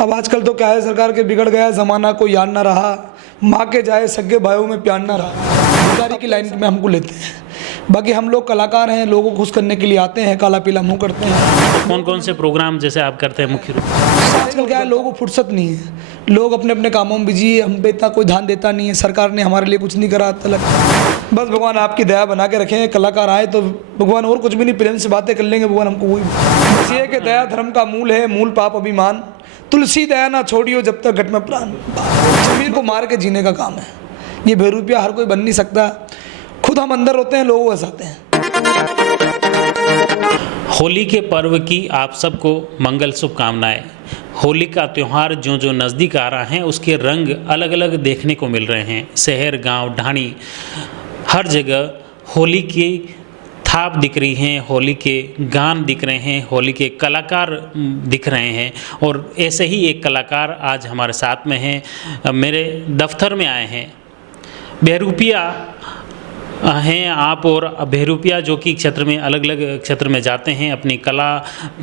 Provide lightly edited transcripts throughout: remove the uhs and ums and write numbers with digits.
अब आजकल तो क्या है, सरकार के बिगड़ गया ज़माना, कोई याद ना रहा, माँ के जाए सगे भाइयों में प्यार ना रहा। भिखारी की लाइन में हमको लेते हैं। बाकी हम लोग कलाकार हैं, लोगों को खुश करने के लिए आते हैं, काला पीला मुंह करते हैं। कौन कौन से प्रोग्राम जैसे आप करते हैं मुख्य रूप से? आजकल क्या है, लोगों को फुर्सत नहीं है, लोग अपने अपने कामों में बिजी है, हम पे इतना कोई ध्यान देता नहीं है। सरकार ने हमारे लिए कुछ नहीं करा तलक। बस भगवान आपकी दया बना के रखें, कलाकार आए तो भगवान और कुछ भी नहीं, प्रेम से बातें कर लेंगे भगवान हमको वही। बस ये कि दया धर्म का मूल है, मूल पाप अभिमान, तुलसी दया ना छोड़ियो जब तक घट में प्राण। जमीन को मार के जीने का काम है, ये बेरुपया हर कोई बन नहीं सकता। खुद हम अंदर होते हैं, लोगों को हंसाते हैं। होली के पर्व की आप सबको मंगल शुभकामनाएं। होली का त्यौहार जो जो नज़दीक आ रहा है उसके रंग अलग अलग देखने को मिल रहे हैं। शहर, गांव, ढाणी, हर जगह होली की थाप दिख रही हैं, होली के गान दिख रहे हैं, होली के कलाकार दिख रहे हैं। और ऐसे ही एक कलाकार आज हमारे साथ में हैं, मेरे दफ्तर में आए हैं। बहरूपिया हैं आप, और बहरूपिया जो कि क्षेत्र में अलग अलग क्षेत्र में जाते हैं, अपनी कला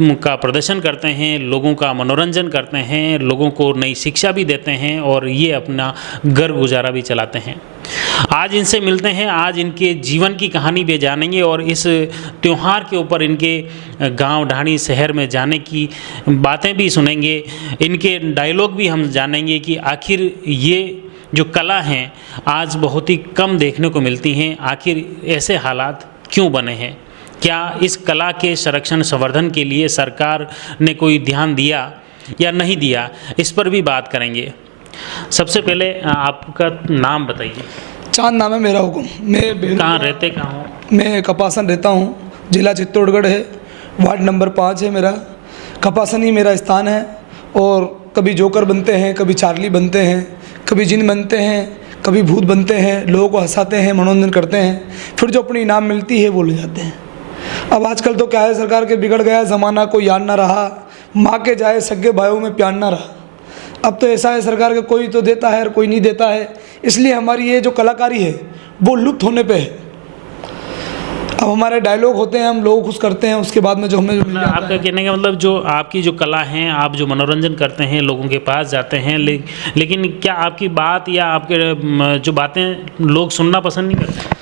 का प्रदर्शन करते हैं, लोगों का मनोरंजन करते हैं, लोगों को नई शिक्षा भी देते हैं और ये अपना घर गुजारा भी चलाते हैं। आज इनसे मिलते हैं, आज इनके जीवन की कहानी भी जानेंगे और इस त्यौहार के ऊपर इनके गांव, ढाणी, शहर में जाने की बातें भी सुनेंगे। इनके डायलॉग भी हम जानेंगे कि आखिर ये जो कला हैं आज बहुत ही कम देखने को मिलती हैं, आखिर ऐसे हालात क्यों बने हैं? क्या इस कला के संरक्षण संवर्धन के लिए सरकार ने कोई ध्यान दिया या नहीं दिया, इस पर भी बात करेंगे। सबसे पहले आपका नाम बताइए। चांद नाम है मेरा हुकुम। मैं कहाँ रहते, कहाँ हो? मैं कपासन रहता हूँ, जिला चित्तौड़गढ़ है, वार्ड नंबर 5 है मेरा। कपासन ही मेरा स्थान है। और कभी जोकर बनते हैं, कभी चार्ली बनते हैं, कभी जिन बनते हैं, कभी भूत बनते हैं, लोगों को हंसाते हैं, मनोरंजन करते हैं, फिर जो अपनी इनाम मिलती है वो ले जाते हैं। अब आजकल तो क्या है, सरकार के बिगड़ गया ज़माना, कोई याद ना रहा, माँ के जाए सगे भाइयों में प्यार ना रहा। अब तो ऐसा है, सरकार का कोई तो देता है और कोई नहीं देता है, इसलिए हमारी ये जो कलाकारी है वो लुप्त होने पे है। अब हमारे डायलॉग होते हैं, हम लोग खुश करते हैं, उसके बाद में जो हमें मिल जाता है। आपका कहने का मतलब जो आपकी जो कला है, आप जो मनोरंजन करते हैं, लोगों के पास जाते हैं, लेकिन क्या आपकी बात या आपके जो बातें लोग सुनना पसंद नहीं करते?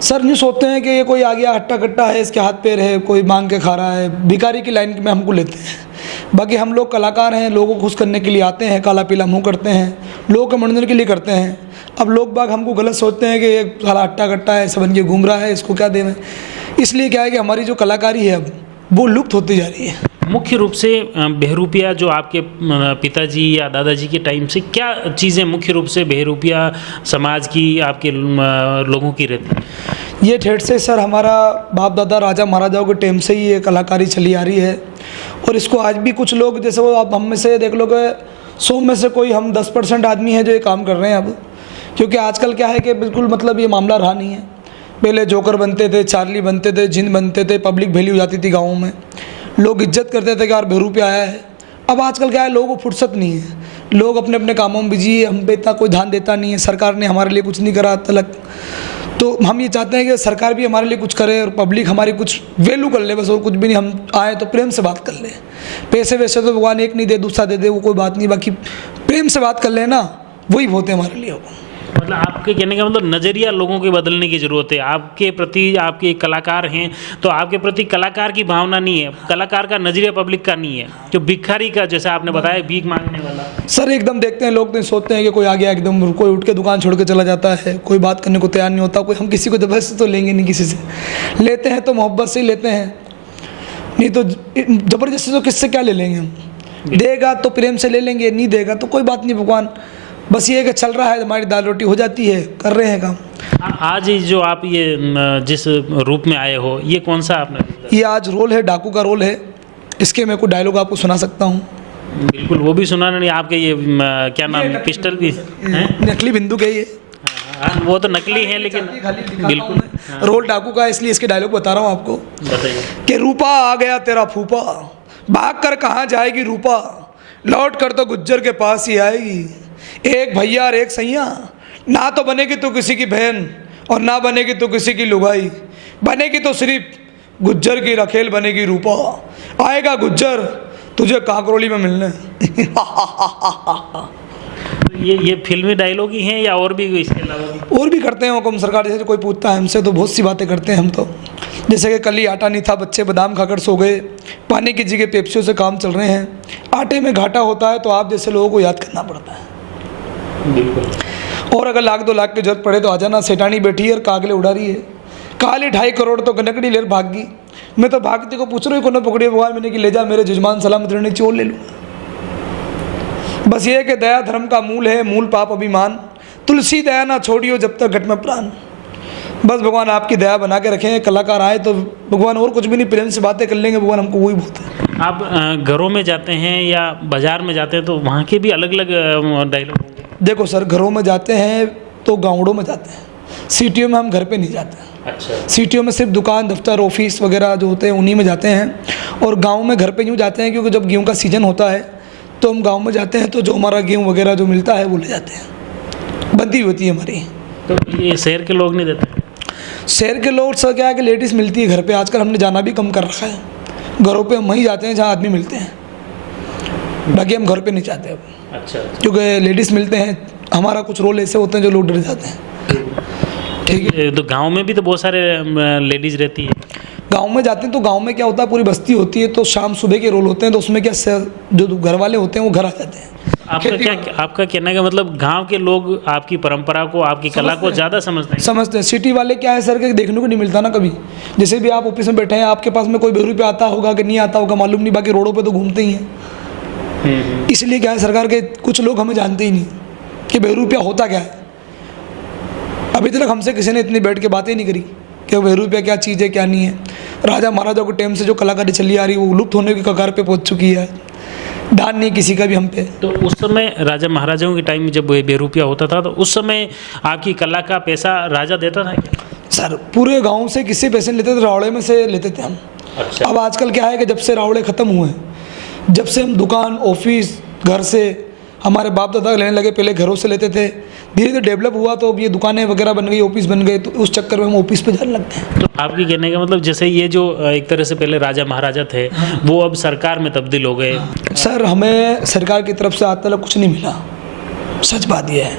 सर न्यूज़ सोचते हैं कि ये कोई आ गया हट्टा कट्टा है, इसके हाथ पैर है, कोई मांग के खा रहा है, भिखारी की लाइन में हमको लेते हैं। बाकी हम लोग कलाकार हैं, लोगों को खुश करने के लिए आते हैं, काला पीला मुंह करते हैं, लोगों के मनोरंजन के लिए करते हैं। अब लोग बाग हमको गलत सोचते हैं कि ये साला हट्टा कट्टा है, सब बन के घूम रहा है, इसको क्या दें। इसलिए क्या है कि हमारी जो कलाकारी है अब वो लुप्त होती जा रही है। मुख्य रूप से बहरूपिया जो आपके पिताजी या दादाजी के टाइम से क्या चीज़ें मुख्य रूप से बहरूपिया समाज की, आपके लोगों की रहती है? ये ठेठ से सर हमारा बाप दादा राजा महाराजाओं के टाइम से ही ये कलाकारी चली आ रही है। और इसको आज भी कुछ लोग, जैसे वो आप हम में से देख लो कि 100 में से कोई हम 10% आदमी हैं जो ये काम कर रहे हैं अब। क्योंकि आजकल क्या है कि बिल्कुल मतलब ये मामला रहा नहीं है। पहले जोकर बनते थे, चार्ली बनते थे, जिन बनते थे, पब्लिक वैल्यू हो जाती थी गाँवों में, लोग इज्जत करते थे कि यार बहरूपिया आया है। अब आजकल क्या है, लोगों को फुर्सत नहीं है, लोग अपने अपने कामों में बिजी है, हम पे इतना कोई ध्यान देता नहीं है। सरकार ने हमारे लिए कुछ नहीं करा तलक। तो हम ये चाहते हैं कि सरकार भी हमारे लिए कुछ करे और पब्लिक हमारी कुछ वैल्यू कर ले, बस और कुछ भी नहीं। हम आए तो प्रेम से बात कर ले। पैसे वैसे तो भगवान एक नहीं दे, दूसरा दे दे, वो कोई बात नहीं, बाकी प्रेम से बात कर लेना वही बहुत है हमारे लिए। मतलब आपके कहने का मतलब नज़रिया लोगों के बदलने की ज़रूरत है आपके प्रति। आपके कलाकार हैं तो आपके प्रति कलाकार की भावना नहीं है, कलाकार का नज़रिया पब्लिक का नहीं है, जो भिखारी का, जैसे आपने बताया, भीख मांगने वाला। सर एकदम देखते हैं लोग तो सोचते हैं कि कोई आ गया, एकदम कोई उठ के दुकान छोड़ के चला जाता है, कोई बात करने को तैयार नहीं होता। कोई हम किसी को जबरदस्ती तो लेंगे नहीं, किसी से लेते हैं तो मोहब्बत से ही लेते हैं, नहीं तो ज़बरदस्ती तो किससे क्या ले लेंगे हम। देगा तो प्रेम से ले लेंगे, नहीं देगा तो कोई बात नहीं, भगवान बस ये है कि चल रहा है, हमारी दाल रोटी हो जाती है, कर रहे हैं काम। आज जो आप ये जिस रूप में आए हो, ये कौन सा आपने? ये आज रोल है, डाकू का रोल है। इसके मैं कोई डायलॉग आपको सुना सकता हूँ। बिल्कुल, वो भी सुना नहीं। आपके ये क्या नाम, पिस्टल भी है? नकली बंदूक है ये। वो तो नकली है, लेकिन बिल्कुल रोल डाकू का, इसलिए इसके डायलॉग बता रहा हूँ आपको। बताइए। कि रूपा आ गया तेरा फूफा, भाग कर कहाँ जाएगी रूपा, लौट कर तो गुज्जर के पास ही आएगी। एक भैया और एक सैया, ना तो बनेगी तो किसी की बहन और ना बनेगी तो किसी की लुगाई, बनेगी तो सिर्फ गुज्जर की रखेल बनेगी रूपा। आएगा गुज्जर तुझे काकरोली में मिलना है। ये फिल्मी डायलॉग ही हैं या और भी इसके अलावा भी? और भी करते हैं हुक्म सरकार, जैसे कोई पूछता है हमसे तो बहुत सी बातें करते हैं हम तो, जैसे कि कल ही आटा नहीं था, बच्चे बादाम खाकर सो गए, पानी की जगह पेप्सियों से काम चल रहे हैं, आटे में घाटा होता है तो आप जैसे लोगों को याद करना पड़ता है। बिल्कुल। और अगर 1-2 लाख की जरूरत पड़े तो आ जाना, सेठानी बैठी है और कागले उड़ा रही है, काली 2.5 करोड़ तो गनकड़ी लेर भागी। मैं तो भागती को पूछ रही हूँ, को पकड़ी भगवान, मैंने कि ले जा मेरे जजमान सलामत रहने, चोर ले लूँगा। बस ये कि दया धर्म का मूल है, मूल पाप अभिमान, तुलसी दया ना छोड़ियो जब तक घट में प्राण। बस भगवान आपकी दया बना के रखें, कलाकार आए तो भगवान और कुछ भी नहीं, प्रेम से बातें कर लेंगे, भगवान हमको वही बहुत है। आप घरों में जाते हैं या बाजार में जाते हैं तो वहाँ के भी अलग अलग डायलॉग होंगे? देखो सर, घरों में जाते हैं तो गाँवों में जाते हैं, सिटियों में हम घर पे नहीं जाते। अच्छा। सिटियों में सिर्फ दुकान दफ्तर ऑफिस वगैरह जो होते हैं उन्हीं में जाते हैं, और गाँव में घर पे यूँ जाते हैं क्योंकि जब गेहूँ का सीज़न होता है तो हम गांव में जाते हैं, तो जो हमारा गेहूँ वगैरह जो मिलता है वो ले जाते हैं, बंदी होती है हमारी। तो ये शहर के लोग नहीं देते? शहर के लोग सर क्या है कि लेडीज़ मिलती है घर पे, आजकल हमने जाना भी कम कर रखा है, घरों पे हम वहीं जाते हैं जहाँ आदमी मिलते हैं, बाकी हम घर पे नहीं जाते अब। अच्छा। क्योंकि लेडीज़ मिलते हैं, हमारा कुछ रोल ऐसे होते हैं जो लोग डर जाते हैं। ठीक है। तो गांव में भी तो बहुत सारे लेडीज़ रहती है। गांव में जाते हैं तो गांव में क्या होता है, पूरी बस्ती होती है, तो शाम सुबह के रोल होते हैं, तो उसमें क्या जो घर वाले होते हैं वो घर आ जाते हैं। आपका कहने का मतलब गांव के लोग आपकी परंपरा को, आपकी कला को ज़्यादा समझते हैं। सिटी वाले क्या है सर कि देखने को नहीं मिलता ना कभी, जैसे भी आप ऑफिस में बैठे हैं, आपके पास में कोई बेरू पे आता होगा कि नहीं आता होगा मालूम नहीं, बाकी रोडों पे तो घूमते ही हैं। इसलिए क्या है, सरकार के कुछ लोग हमें जानते ही नहीं कि बेरू होता क्या है। अभी तक हमसे किसी ने इतनी बैठ के बातें नहीं करी कि बेरू क्या चीज़ है क्या नहीं है। राजा महाराजाओं के टाइम से जो कलाकारी चली आ रही है वो लुप्त होने की कगार पे पहुंच चुकी है, ध्यान नहीं किसी का भी हम पे। तो उस समय राजा महाराजाओं के टाइम में जब बेरुपिया होता था तो उस समय आपकी कला का पैसा राजा देता था क्या? सर पूरे गांव से किसी पैसे नहीं लेते थे, रावड़े में से लेते थे हम। अच्छा। अब आजकल क्या है कि जब से रावड़े ख़त्म हुए, जब से हम दुकान ऑफिस घर से हमारे बाप दादा लेने लगे, पहले घरों से लेते थे, धीरे धीरे डेवलप हुआ तो अब ये दुकानें वगैरह बन गई, ऑफिस बन गए, तो उस चक्कर में हम ऑफिस पे जाने लगते हैं। तो आपकी कहने का मतलब जैसे ये जो एक तरह से पहले राजा महाराजा थे वो अब सरकार में तब्दील हो गए? सर हमें सरकार की तरफ से आज तक कुछ नहीं मिला, सच बात यह है।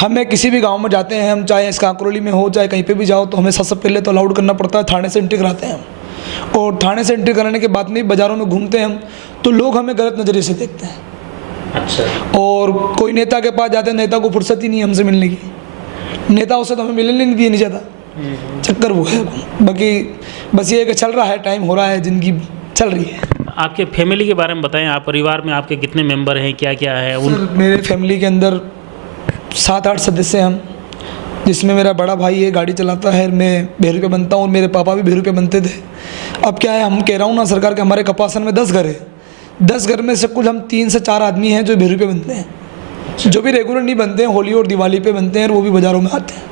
हमें किसी भी गांव में जाते हैं हम, चाहे इस काकरोली में हो चाहे कहीं पे भी जाओ, तो हमें सबसे पहले तो अलाउड करना पड़ता है, थाने से एंट्री कराते हैं हम, और थाने से एंट्री कराने के बाद में बाज़ारों में घूमते हैं हम, तो लोग हमें गलत नज़रिए से देखते हैं। अच्छा। और कोई नेता के पास जाते हैं, नेता को फुर्सत ही नहीं हमसे मिलने की, नेताओं से तो हमें मिलने नहीं दिए नहीं जाता, चक्कर वो है। बाकी बस ये है कि चल रहा है, टाइम हो रहा है, ज़िंदगी चल रही है। आपके फैमिली के बारे में बताएं, आप परिवार में आपके कितने मेंबर हैं, क्या क्या है? सर मेरे फैमिली के अंदर 7-8 सदस्य हैं हम, जिसमें मेरा बड़ा भाई है, गाड़ी चलाता है, मैं बेरू पे बनता हूँ, और मेरे पापा भी बेरू पे बनते थे। अब क्या है, हम कह रहा हूँ ना सरकार के, हमारे कपासन में 10 घर है, 10 घर में से कुल हम 3 से 4 आदमी हैं जो बेरू पे बनते हैं, जो भी रेगुलर नहीं बनते हैं, होली और दिवाली पे बनते हैं, और वो भी बाज़ारों में आते हैं।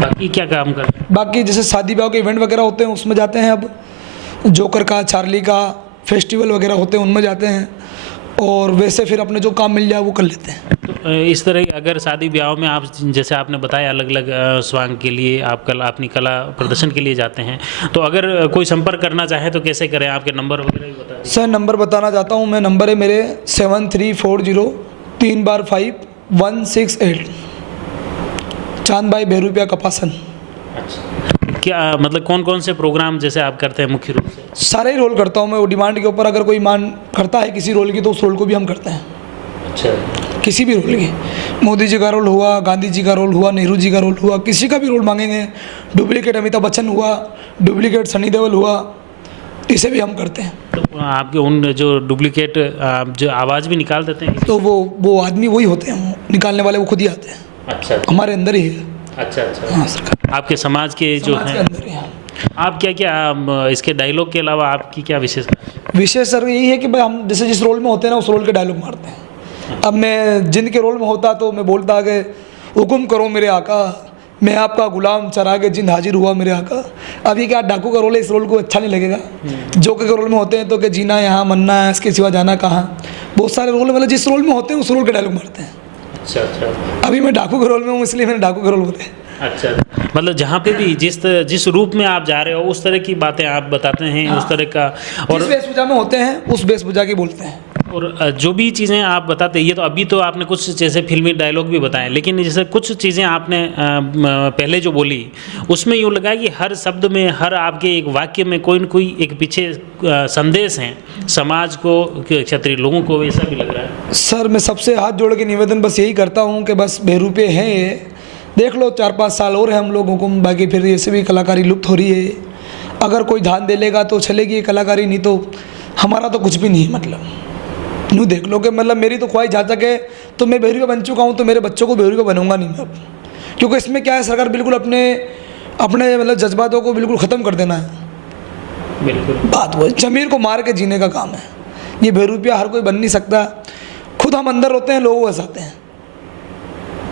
बाकी क्या काम करते हैं? बाकी जैसे शादी ब्याह के इवेंट वगैरह होते हैं उसमें जाते हैं, अब जोकर का, चार्ली का फेस्टिवल वगैरह होते हैं उनमें जाते हैं, और वैसे फिर अपने जो काम मिल जाए वो कर लेते हैं। तो इस तरह अगर शादी ब्याह में आप जैसे आपने बताया अलग अलग स्वांग के लिए आप अपनी कला प्रदर्शन के लिए जाते हैं, तो अगर कोई संपर्क करना चाहे तो कैसे करें? आपके नंबर वगैरह भी बता दें। सर नंबर बताना चाहता हूँ मैं, नंबर है मेरे 7340-3x5168, चांद भाई बेरुपिया कपासन। अच्छा, क्या मतलब कौन कौन से प्रोग्राम जैसे आप करते हैं मुख्य रूप से? सारे ही रोल करता हूँ मैं, वो डिमांड के ऊपर, अगर कोई मान करता है किसी रोल की तो उस रोल को भी हम करते हैं। अच्छा। किसी भी रोल की, मोदी जी का रोल हुआ, गांधी जी का रोल हुआ, नेहरू जी का रोल हुआ, किसी का भी रोल मांगेंगे, डुप्लीकेट अमिताभ बच्चन हुआ, डुप्लीकेट सनी देओल हुआ, इसे भी हम करते हैं। तो आपके उन जो डुप्लीकेट जो आवाज़ भी निकाल देते हैं? तो वो आदमी वही होते हैं, निकालने वाले वो खुद ही आते हैं। अच्छा। हमारे अंदर ही है। अच्छा अच्छा। हाँ सरकार, आपके समाज के जो समाज के हैं, अंदर ही। हाँ। आप क्या क्या इसके डायलॉग के अलावा आपकी क्या विशेषता? विशेष सर यही है कि भाई हम जैसे जिस रोल में होते हैं ना उस रोल के डायलॉग मारते हैं। अब मैं जिन के रोल में होता तो मैं बोलता कि हुक्म करो मेरे आका, मैं आपका गुलाम चरा के जिंद हाजिर हुआ मेरे आका। अभी क्या डाकू का रोल है, इस रोल को अच्छा नहीं लगेगा। जोकर के रोल में होते हैं तो कि जीना यहाँ मरना है, इसके सिवा जाना कहाँ, बहुत सारे रोल, मतलब जिस रोल में होते हैं उस रोल के डायलॉग मारते हैं। अच्छा अच्छा। अभी मैं डाकू के रोल में हूँ इसलिए मैंने डाकू का रोल बोले। अच्छा, मतलब जहाँ पे भी जिस रूप में आप जा रहे हो उस तरह की बातें आप बताते हैं, उस तरह का। और जिस वेशभूषा में होते हैं उस वेशभूषा की बोलते हैं। और जो भी चीज़ें आप बताते हैं, ये तो अभी तो आपने कुछ जैसे फिल्मी डायलॉग भी बताए, लेकिन जैसे कुछ चीज़ें आपने पहले जो बोली उसमें यूँ लगा कि हर शब्द में, हर आपके एक वाक्य में कोई न कोई एक पीछे संदेश है समाज को, क्षत्रिय लोगों को, ऐसा भी लग रहा है। सर मैं सबसे हाथ जोड़ के निवेदन बस यही करता हूँ कि बस बहरूपे हैं ये, देख लो 4-5 साल और है हम लोगों को, बाकी फिर ऐसे भी कलाकारी लुप्त हो रही है। अगर कोई ध्यान दे लेगा तो चलेगी ये कलाकारी, नहीं तो हमारा तो कुछ भी नहीं है। मतलब यूँ देख लो कि मतलब मेरी तो ख्वाहिश जहाँ तक है तो मैं बहरूपे बन चुका हूँ, तो मेरे बच्चों को बहरूपे बनूंगा नहीं मैं अब, क्योंकि इसमें क्या है, सरकार बिल्कुल अपने मतलब जज्बातों को बिल्कुल ख़त्म कर देना है। बिल्कुल बात वो ज़मीर को मार के जीने का काम है। ये बहरूपिया हर कोई बन नहीं सकता, खुद हम अंदर होते हैं, लोगों को हंसाते हैं,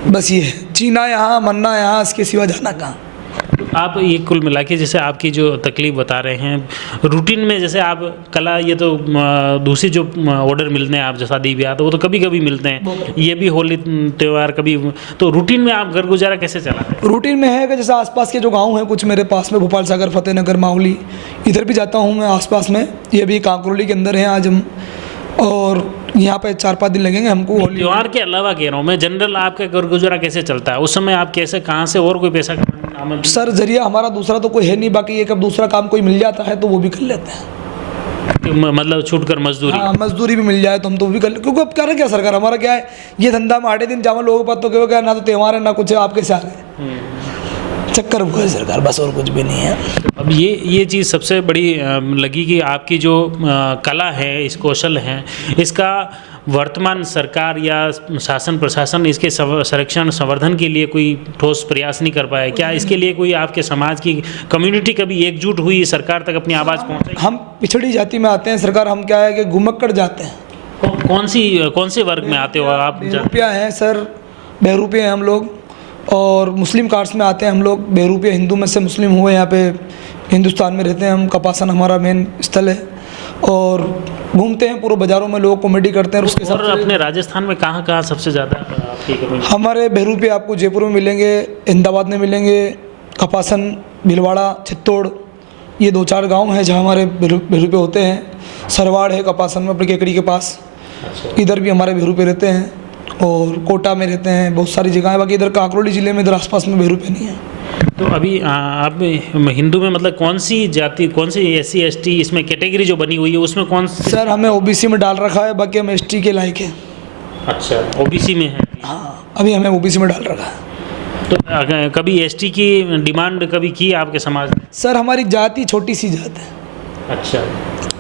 बस ये है। जीना यहाँ, मरना यहाँ, इसके सिवा जाना कहाँ। आप ये कुल मिला के जैसे आपकी जो तकलीफ बता रहे हैं रूटीन में, जैसे आप कला, ये तो दूसरी जो ऑर्डर मिलते हैं आप जो शादी ब्याह, तो वो तो कभी कभी मिलते हैं, ये भी होली त्यौहार कभी, तो रूटीन में आप घर गुजारा कैसे चलाते हैं? रूटीन में है कि जैसे आसपास के जो गांव हैं कुछ मेरे पास में, भोपाल सागर, फतेहनगर, मावली, इधर भी जाता हूँ मैं आसपास में। ये भी कांकरोली के अंदर हैं आज हम, और यहाँ पे 4-5 दिन लगेंगे हमको। होली त्यौहार के अलावा कह रहा हूँ मैं, जनरल आपका घर गुजारा कैसे चलता है? उस समय आप कैसे, कहाँ से और कोई पैसा कमाने? सर जरिया हमारा दूसरा तो कोई है नहीं, बाकी एक अब दूसरा काम कोई मिल जाता है तो वो भी कर लेते हैं। मतलब छूटकर मजदूरी? हाँ, मजदूरी भी मिल जाए तो हम तो वो भी कर ले, क्योंकि अब क्या क्या सरकार, हमारा क्या है ये धंधा में 8 दिन जावा लोगों के पास, तो क्या ना तो त्यौहार है ना कुछ है, आप कैसे आ गए, चक्कर वो है सरकार, बस और कुछ भी नहीं है। अब ये चीज़ सबसे बड़ी लगी कि आपकी जो कला है, इस कौशल है, इसका वर्तमान सरकार या शासन प्रशासन इसके संरक्षण संवर्धन के लिए कोई ठोस प्रयास नहीं कर पाया क्या? इसके लिए कोई आपके समाज की कम्युनिटी कभी एकजुट हुई, सरकार तक अपनी आवाज़ पहुँचाई? हम पिछड़ी जाति में आते हैं सरकार, हम क्या है कि घुमक्कड़ जाते हैं। कौन से वर्ग में आते हो आप? बहरूपिया हैं सर, बहरूपिया हैं हम लोग, और मुस्लिम कास्ट में आते हैं हम लोग। बहरूपिया हिंदू में से मुस्लिम हुए, यहाँ पे हिंदुस्तान में रहते हैं हम, कपासन हमारा मेन स्थल है, और घूमते हैं पूरे बाज़ारों में, लोग कॉमेडी करते हैं। उसके साथ अपने राजस्थान में कहाँ सबसे ज़्यादा आपकी कम्युनिटी? हमारे बहरूपिया आपको जयपुर में मिलेंगे, अहमदाबाद में मिलेंगे, कपासन, भीलवाड़ा, चित्तौड़, ये 2-4 गांव हैं जहाँ हमारे बहरूपिया होते हैं। सरवाड़ है कपासन में, अपने केकड़ी के पास, इधर भी हमारे बहरूपिया रहते हैं, और कोटा में रहते हैं, बहुत सारी जगह है। बाकी इधर कांकरोली ज़िले में इधर आसपास में बहरूपिया नहीं है। तो अभी आप हिंदू में मतलब कौन सी जाति, कौन सी SC ST इसमें कैटेगरी जो बनी हुई है उसमें कौन सी? सर हमें OBC में डाल रखा है, बाकी हम ST के लायक हैं। अच्छा, OBC में है? हाँ, अभी हमें OBC में डाल रखा है। तो कभी ST की डिमांड कभी की आपके समाज ने? सर हमारी जाति छोटी सी जात है। अच्छा,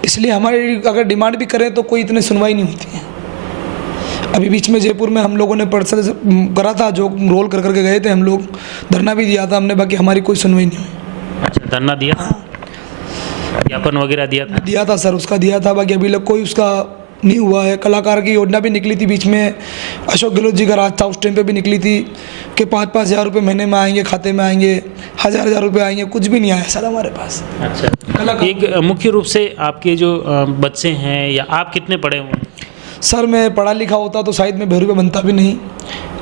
इसलिए हमारी अगर डिमांड भी करें तो कोई इतनी सुनवाई नहीं होती है। अभी बीच में जयपुर में हम लोगों ने पर्सन करा था, जो रोल कर करके गए थे हम लोग, धरना भी दिया था हमने, बाकी हमारी कोई सुनवाई नहीं हुई। अच्छा, धरना दिया? ज्ञापन वगैरह दिया था? सर उसका दिया था, बाकी अभी तक कोई उसका नहीं हुआ है। कलाकार की योजना भी निकली थी बीच में, अशोक गहलोत जी का राज था उस टाइम पे भी निकली थी कि 5-5 हज़ार रुपये महीने में आएंगे, खाते में आएंगे, 1000 रुपये आएंगे, कुछ भी नहीं आया सर हमारे पास। अच्छा, एक मुख्य रूप से आपके जो बच्चे हैं, या आप कितने पढ़े हुए हैं? सर मैं पढ़ा लिखा होता तो शायद मैं बहरूपिया बनता भी नहीं,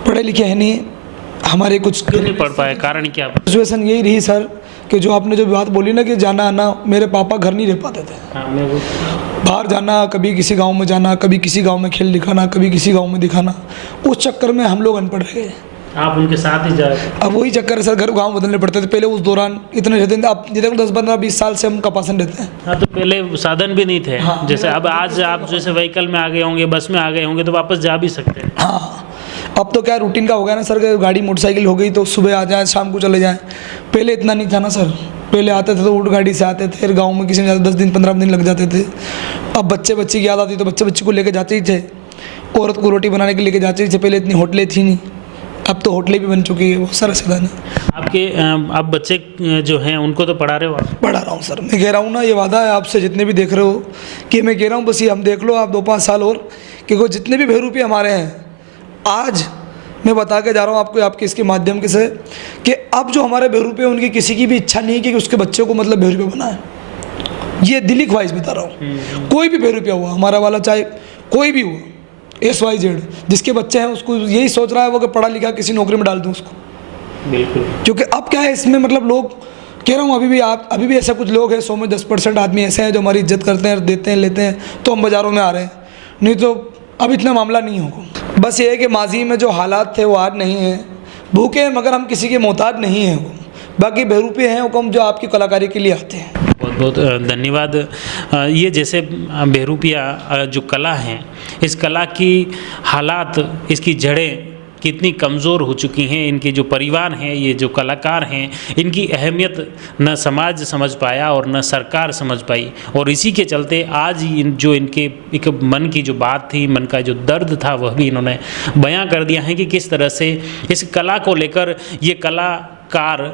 पढ़े लिखे हैं नहीं हमारे। कुछ क्यों नहीं पढ़ पाए, कारण क्या? सिचुएशन यही रही सर कि जो आपने जो बात बोली ना कि जाना आना, मेरे पापा घर नहीं रह पाते थे। बाहर जाना, कभी किसी गांव में जाना, कभी किसी गांव में खेल दिखाना, कभी किसी गांव में दिखाना, उस चक्कर में हम लोग अनपढ़ रह गए। आप उनके साथ ही जाए? अब वही चक्कर है सर, घर गांव बदलने पड़ते थे पहले, उस दौरान इतने रहते थे। अब जितने 10-15-20 साल से हम कपासन रहते हैं। हाँ, तो पहले साधन भी नहीं थे। हाँ, जैसे अब आज आप जैसे व्हीकल में आ गए होंगे, बस में आ गए होंगे, तो वापस जा भी सकते हैं। हाँ, अब तो क्या रूटीन का हो गया ना सर, गाड़ी मोटरसाइकिल हो गई तो सुबह आ जाए, शाम को चले जाएँ। पहले इतना नहीं था ना सर, पहले आते थे तो ऊँट गाड़ी से आते थे, फिर गाँव में किसी में 10 दिन 15 दिन लग जाते थे। अब बच्चे की याद आती तो बच्चे को लेके जाते ही थे, औरत को रोटी बनाने के लेके जाते ही थे। पहले इतनी होटलें थी नहीं, अब तो होटलें भी बन चुकी है, बहुत सारा साधन है। आपके आप बच्चे जो हैं उनको तो पढ़ा रहे हो आप? पढ़ा रहा हूँ सर, मैं कह रहा हूँ ना, ये वादा है आपसे जितने भी देख रहे हो कि मैं कह रहा हूँ बस ये हम देख लो आप 2-5 साल और, कि वो जितने भी बहरूपिया हमारे हैं, आज मैं बता के जा रहा हूँ आपको, आपके इसके माध्यम के से, कि अब जो हमारे बहरूपिया, उनकी किसी की भी इच्छा नहीं कि उसके बच्चे को मतलब बहरूपिया बनाए। ये दिली ख्वाहिश बता रहा हूँ। कोई भी बहरूपिया हुआ हमारा वाला, चाहे कोई भी हुआ, XYZ, जिसके बच्चे हैं उसको यही सोच रहा है वो कि पढ़ा लिखा किसी नौकरी में डाल दूँ उसको। बिल्कुल। क्योंकि अब क्या है इसमें, मतलब लोग, कह रहा हूँ अभी भी ऐसे कुछ लोग हैं, 100 में 10% आदमी ऐसे हैं जो हमारी इज्जत करते हैं, देते हैं, लेते हैं, तो हम बाज़ारों में आ रहे हैं, नहीं तो अब इतना मामला नहीं होगा। बस ये है कि माजी में जो हालात थे वो आज नहीं हैं, भूखे हैं मगर हम किसी के मोहताज नहीं हैं हुकुम, बाकी बहरूपे हैं हुकुम जो आपकी कलाकारी के लिए आते हैं। बहुत बहुत धन्यवाद। ये जैसे बहरूपिया जो कला है, इस कला की हालात, इसकी जड़ें कितनी कमज़ोर हो चुकी हैं, इनके जो परिवार हैं, ये जो कलाकार हैं, इनकी अहमियत न समाज समझ पाया और न सरकार समझ पाई, और इसी के चलते आज जो इनके एक मन की जो बात थी, मन का जो दर्द था, वह भी इन्होंने बयां कर दिया है कि किस तरह से इस कला को लेकर ये कलाकार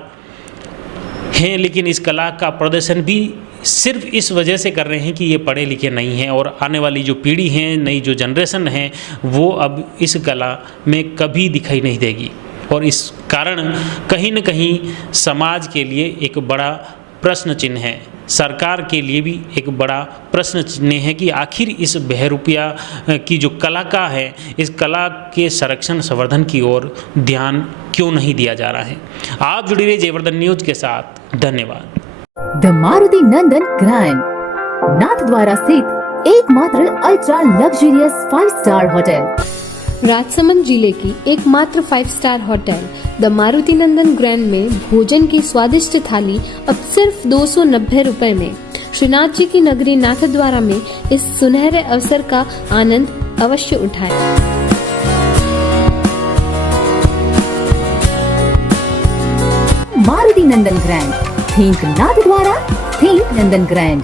हैं, लेकिन इस कला का प्रदर्शन भी सिर्फ इस वजह से कर रहे हैं कि ये पढ़े लिखे नहीं हैं, और आने वाली जो पीढ़ी है, नई जो जनरेशन है, वो अब इस कला में कभी दिखाई नहीं देगी, और इस कारण कहीं न कहीं समाज के लिए एक बड़ा प्रश्न चिन्ह है, सरकार के लिए भी एक बड़ा प्रश्न चिन्ह है कि आखिर इस बहरूपिया की जो कला है, इस कला के संरक्षण संवर्धन की ओर ध्यान क्यों नहीं दिया जा रहा है। आप जुड़े रहिए जयवर्धन न्यूज के साथ। धन्यवाद। The Maruti Nandan grand, Nathdwara स्थित एकमात्र ultra luxurious 5 star hotel. Rajsamand जिले की एकमात्र 5 star hotel the Maruti Nandan grand में भोजन की स्वादिष्ट थाली अब सिर्फ 290 रुपए में। श्रीनाथ जी की नगरी नाथद्वारा में इस सुनहरे अवसर का आनंद अवश्य उठाएं। मारुति नंदन ग्रैंड, थिंक नाथद्वारा, थिंक नंदन ग्रैंड।